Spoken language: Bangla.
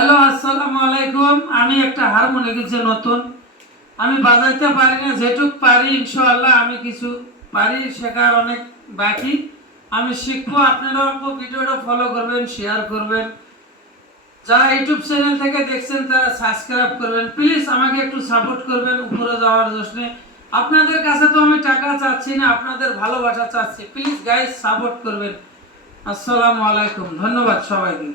হ্যালো, আসসালামু আলাইকুম। আমি একটা হারমোনিয়াম কিনছি নতুন। আমি বাজাইতে পারি না, যেটুক পারি ইনশাআল্লাহ আমি কিছু পারি, শেখার অনেক বাকি। আমি শিখবো। আপনারা ভিডিওটা ফলো করবেন, শেয়ার করবেন। যারা ইউটিউব চ্যানেল থেকে দেখছেন তারা সাবস্ক্রাইব করবেন। প্লিজ আমাকে একটু সাপোর্ট করবেন উপরে যাওয়ার জন্য। আপনাদের কাছে তো আমি টাকা চাচ্ছি না, আপনাদের ভালোবাসা চাচ্ছি। প্লিজ গাইস সাপোর্ট করবেন। আসসালামু আলাইকুম, ধন্যবাদ সবাইকে।